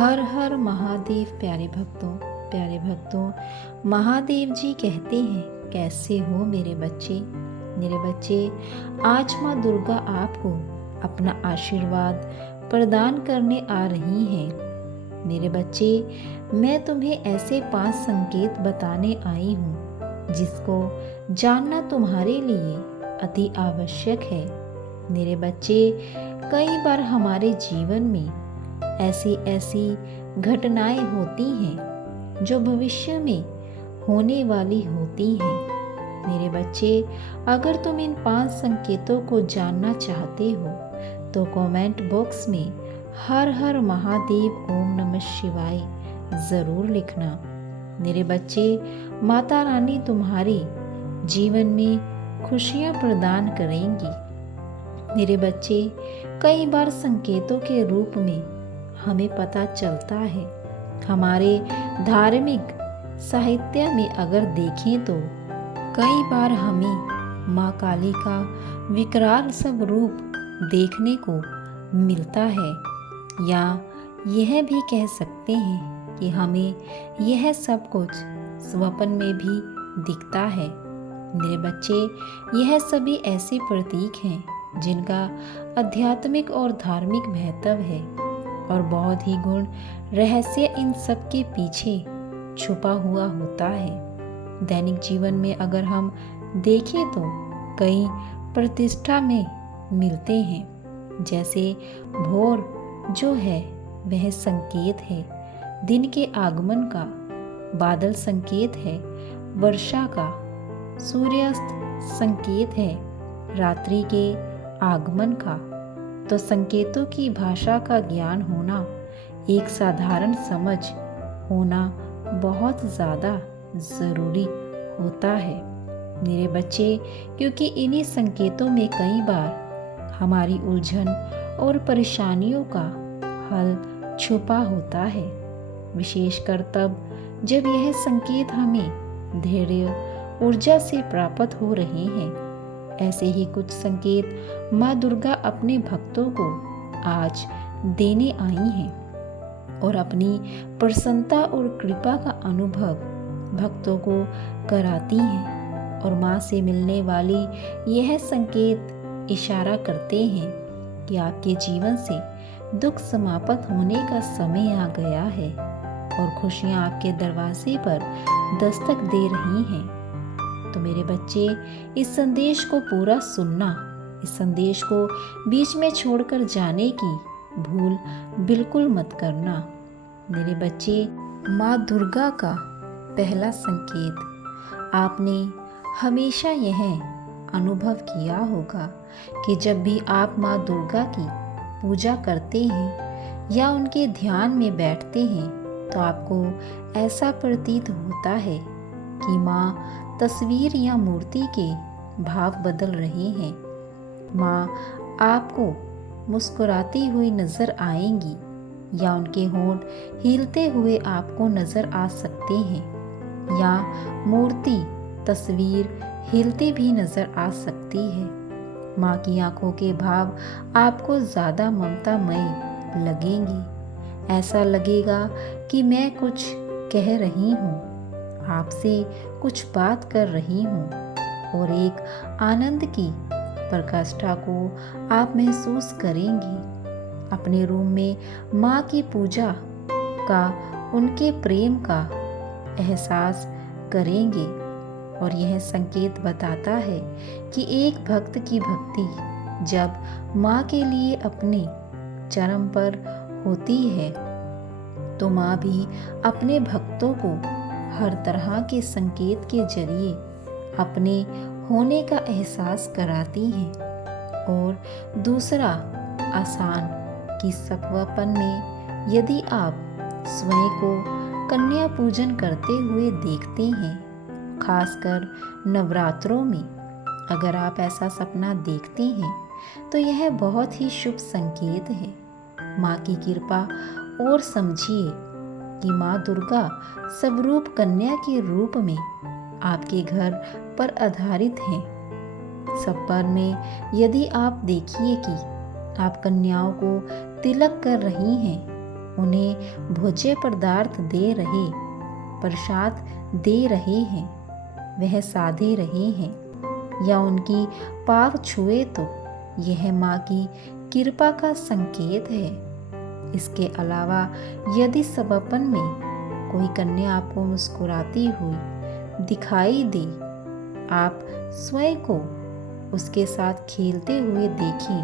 हर हर महादेव। प्यारे भक्तों, महादेव जी कहते हैं, कैसे हो मेरे बच्चे। आज माँ दुर्गा आपको अपना आशीर्वाद प्रदान करने आ रही हैं। मेरे बच्चे, मैं तुम्हें ऐसे 5 संकेत बताने आई हूँ जिसको जानना तुम्हारे लिए अति आवश्यक है। मेरे बच्चे, कई बार हमारे जीवन में ऐसी घटनाएं होती हैं जो भविष्य में होने वाली होती हैं। मेरे बच्चे, अगर तुम इन 5 संकेतों को जानना चाहते हो तो कमेंट बॉक्स में हर हर महादेव ओम नमः शिवाय ज़रूर लिखना। मेरे बच्चे, माता रानी तुम्हारे जीवन में खुशियाँ प्रदान करेंगी। मेरे बच्चे, कई बार संकेतों के रूप में हमें पता चलता है। हमारे धार्मिक साहित्य में अगर देखें तो कई बार हमें माँ काली का विकराल स्वरूप देखने को मिलता है, या यह भी कह सकते हैं कि हमें यह सब कुछ स्वप्न में भी दिखता है। मेरे बच्चे, यह सभी ऐसे प्रतीक हैं जिनका आध्यात्मिक और धार्मिक महत्व है और बहुत ही गुण रहस्य इन सब के पीछे छुपा हुआ होता है। दैनिक जीवन में अगर हम देखें तो कई प्रतिष्ठा में मिलते हैं, जैसे भोर जो है वह संकेत है दिन के आगमन का, बादल संकेत है वर्षा का, सूर्यास्त संकेत है रात्रि के आगमन का। तो संकेतों की भाषा का ज्ञान होना, एक साधारण समझ होना बहुत ज़्यादा ज़रूरी होता है मेरे बच्चे, क्योंकि इन्हीं संकेतों में कई बार हमारी उलझन और परेशानियों का हल छुपा होता है, विशेषकर तब जब यह संकेत हमें धैर्य ऊर्जा से प्राप्त हो रहे हैं। ऐसे ही कुछ संकेत माँ दुर्गा अपने भक्तों को आज देने आई हैं और अपनी प्रसन्नता और कृपा का अनुभव भक्तों को कराती हैं। और माँ से मिलने वाली यह संकेत इशारा करते हैं कि आपके जीवन से दुख समाप्त होने का समय आ गया है और खुशियाँ आपके दरवाजे पर दस्तक दे रही हैं। तो मेरे बच्चे, इस संदेश को पूरा सुनना, इस संदेश को बीच में छोड़कर जाने की भूल बिल्कुल मत करना। मेरे बच्चे, माँ दुर्गा का पहला संकेत, आपने हमेशा यह अनुभव किया होगा कि जब भी आप माँ दुर्गा की पूजा करते हैं या उनके ध्यान में बैठते हैं तो आपको ऐसा प्रतीत होता है कि माँ तस्वीर या मूर्ति के भाव बदल रहे हैं। माँ आपको मुस्कुराती हुई नजर आएंगी या उनके होंठ हिलते हुए आपको नजर आ सकते हैं, या मूर्ति तस्वीर हिलती भी नजर आ सकती है। माँ की आंखों के भाव आपको ज़्यादा ममतामय लगेंगे। ऐसा लगेगा कि मैं कुछ कह रही हूँ, आपसे कुछ बात कर रही हूँ, और एक आनंद की प्रकाष्ठा को आप महसूस करेंगी। अपने रूम में माँ की पूजा का, उनके प्रेम का एहसास करेंगे। और यह संकेत बताता है कि एक भक्त की भक्ति जब माँ के लिए अपने चरम पर होती है तो माँ भी अपने भक्तों को हर तरह के संकेत के जरिए अपने होने का एहसास कराती हैं। और दूसरा, आसान कि सत्वपन में यदि आप स्वयं को कन्या पूजन करते हुए देखते हैं, खासकर नवरात्रों में अगर आप ऐसा सपना देखते हैं तो यह बहुत ही शुभ संकेत है। माँ की कृपा और समझिए कि माँ दुर्गा स्वरूप कन्या के रूप में आपके घर पर आधारित हैं। सपन में यदि आप देखिए कि आप कन्याओं को तिलक कर रही हैं, उन्हें भोज्य पदार्थ दे रहे, प्रसाद दे रहे हैं, वह साधे रहे हैं या उनकी पाँव छुए तो यह माँ की कृपा का संकेत है। इसके अलावा यदि सपन में कोई कन्या आपको मुस्कुराती हुई दिखाई दे, आप स्वयं को उसके साथ खेलते हुए देखें,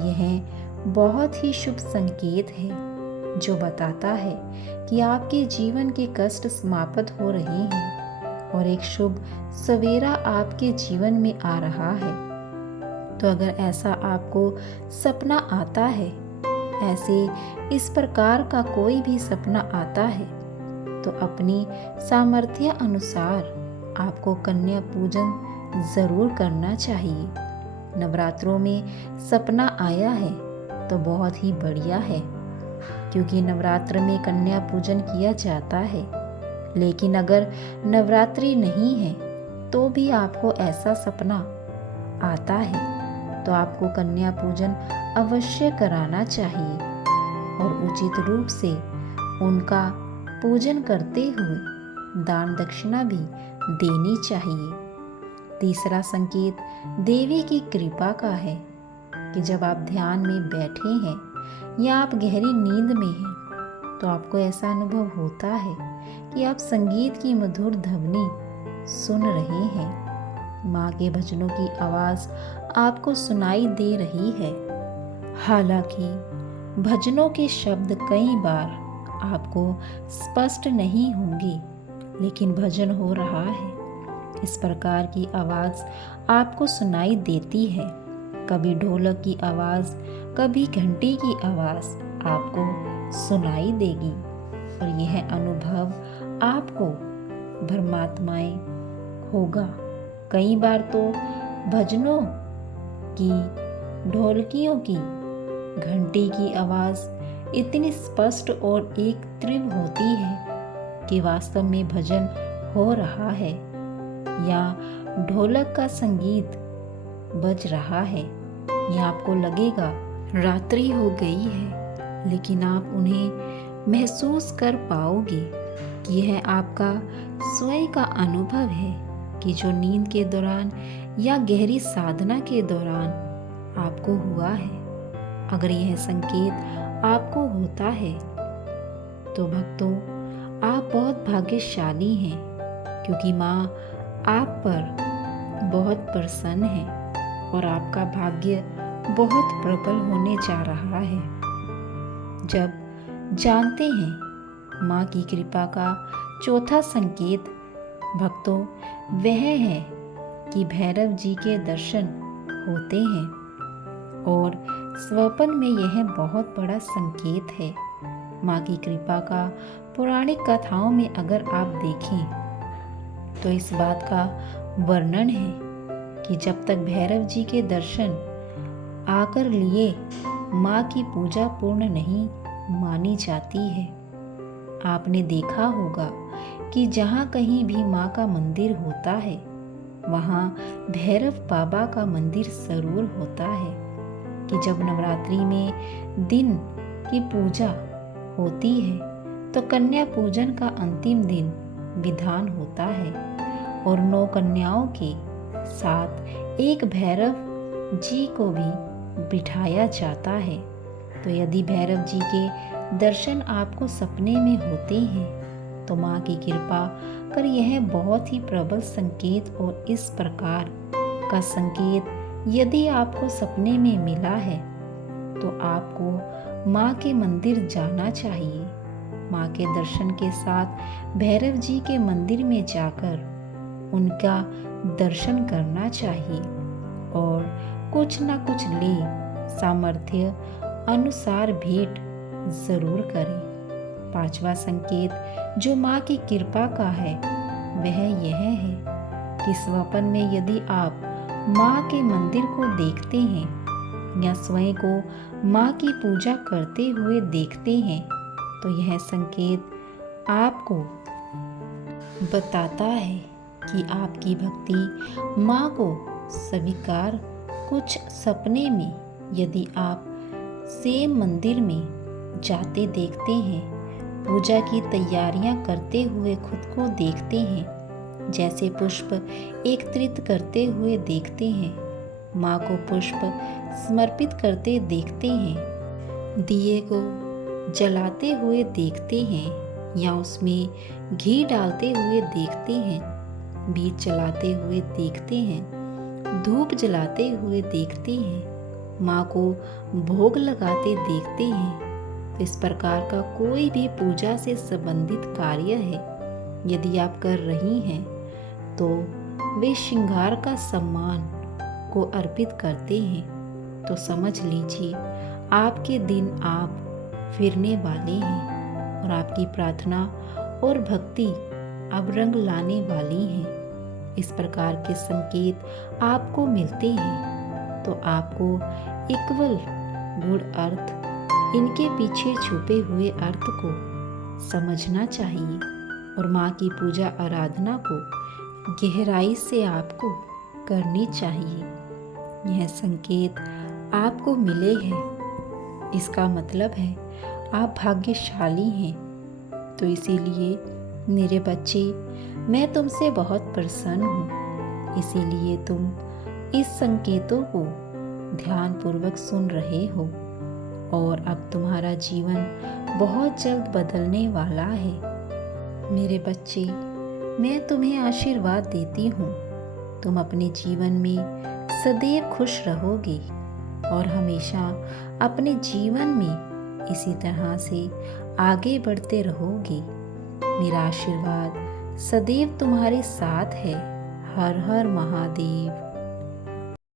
यह बहुत ही शुभ संकेत है जो बताता है कि आपके जीवन के कष्ट समाप्त हो रहे हैं और एक शुभ सवेरा आपके जीवन में आ रहा है। तो अगर ऐसा आपको सपना आता है, ऐसे इस प्रकार का कोई भी सपना आता है, तो अपनी सामर्थ्य अनुसार आपको कन्या पूजन जरूर करना चाहिए। नवरात्रों में सपना आया है तो बहुत ही बढ़िया है, क्योंकि नवरात्र में कन्या पूजन किया जाता है। लेकिन अगर नवरात्रि नहीं है तो भी आपको ऐसा सपना आता है तो आपको कन्या पूजन अवश्य कराना चाहिए और उचित रूप से उनका पूजन करते हुए दान दक्षिणा भी देनी चाहिए। तीसरा संकेत देवी की कृपा का है कि जब आप ध्यान में बैठे हैं या आप गहरी नींद में हैं, तो आपको ऐसा अनुभव होता है कि आप संगीत की मधुर ध्वनि सुन रहे हैं। माँ के भजनों की आवाज़ आपको सुनाई दे रही है। हालांकि भजनों के शब्द कई बार आपको स्पष्ट नहीं होंगे, लेकिन भजन हो रहा है। इस प्रकार की आवाज़ आपको सुनाई देती है। कभी ढोलक की आवाज़, कभी घंटी की आवाज़ आपको सुनाई देगी और यह अनुभव आपको परमात्माएं होगा। कई बार तो भजनों की, ढोलकियों की, घंटी की आवाज़ इतनी स्पष्ट और एक तीव्र होती है कि वास्तव में भजन हो रहा है या ढोलक का संगीत बज रहा है। या आपको लगेगा रात्रि हो गई है, लेकिन आप उन्हें महसूस कर पाओगे कि यह आपका स्वयं का अनुभव है कि जो नींद के दौरान या गहरी साधना के दौरान आपको हुआ है। अगर यह संकेत आपको होता है तो भक्तों, आप बहुत भाग्यशाली हैं, क्योंकि माँ आप पर बहुत प्रसन्न है और आपका भाग्य बहुत प्रबल होने जा रहा है। जब जानते हैं माँ की कृपा का चौथा संकेत भक्तों वह है कि भैरव जी के दर्शन होते हैं और स्वप्न में यह बहुत बड़ा संकेत है। माँ की कृपा का पौराणिक कथाओं में अगर आप देखें तो इस बात का वर्णन है कि जब तक भैरव जी के दर्शन आकर लिए माँ की पूजा पूर्ण नहीं मानी जाती है। आपने देखा होगा कि जहाँ कहीं भी माँ का मंदिर होता है, वहाँ भैरव बाबा का मंदिर जरूर होता है। कि जब नवरात्रि में दिन की पूजा होती है तो कन्या पूजन का अंतिम दिन विधान होता है और 9 कन्याओं के साथ एक भैरव जी को भी बिठाया जाता है। तो यदि भैरव जी के दर्शन आपको सपने में होते हैं तो माँ की कृपा कर यह बहुत ही प्रबल संकेत और इस प्रकार का संकेत यदि आपको सपने में मिला है तो आपको माँ के मंदिर जाना चाहिए। माँ के दर्शन के साथ भैरव जी के मंदिर में जाकर उनका दर्शन करना चाहिए और कुछ ना कुछ ले सामर्थ्य अनुसार भेंट जरूर करें। 5वां संकेत जो माँ की कृपा का है वह यह है कि स्वप्न में यदि आप माँ के मंदिर को देखते हैं या स्वयं को माँ की पूजा करते हुए देखते हैं तो यह संकेत आपको बताता है कि आपकी भक्ति माँ को स्वीकार। कुछ सपने में यदि आप सेम मंदिर में जाते देखते हैं, पूजा की तैयारियां करते हुए खुद को देखते हैं, जैसे पुष्प एकत्रित करते हुए देखते हैं, माँ को पुष्प समर्पित करते देखते हैं, दिए को जलाते हुए देखते हैं या उसमें घी डालते हुए देखते हैं, बीज चलाते हुए देखते हैं, धूप जलाते हुए देखते हैं, माँ को भोग लगाते देखते हैं। तो इस प्रकार का कोई भी पूजा से संबंधित कार्य है यदि आप कर रही हैं तो वे श्रृंगार का सम्मान को अर्पित करते हैं। तो समझ लीजिए आपके दिन आप फिरने वाले हैं और आपकी प्रार्थना और भक्ति अब रंग लाने वाली है। इस प्रकार के संकेत आपको मिलते हैं तो आपको इक्वल गुण अर्थ, इनके पीछे छुपे हुए अर्थ को समझना चाहिए और माँ की पूजा आराधना को गहराई से आपको करनी चाहिए। यह संकेत आपको मिले हैं, इसका मतलब है आप भाग्यशाली हैं। तो इसीलिए मेरे बच्चे, मैं तुमसे बहुत प्रसन्न हूँ, इसीलिए तुम इस संकेतों को ध्यानपूर्वक सुन रहे हो और अब तुम्हारा जीवन बहुत जल्द बदलने वाला है। मेरे बच्चे, मैं तुम्हें आशीर्वाद देती हूँ, तुम अपने जीवन में सदैव खुश रहोगे और हमेशा अपने जीवन में इसी तरह से आगे बढ़ते रहोगे। मेरा आशीर्वाद सदैव तुम्हारे साथ है। हर हर महादेव।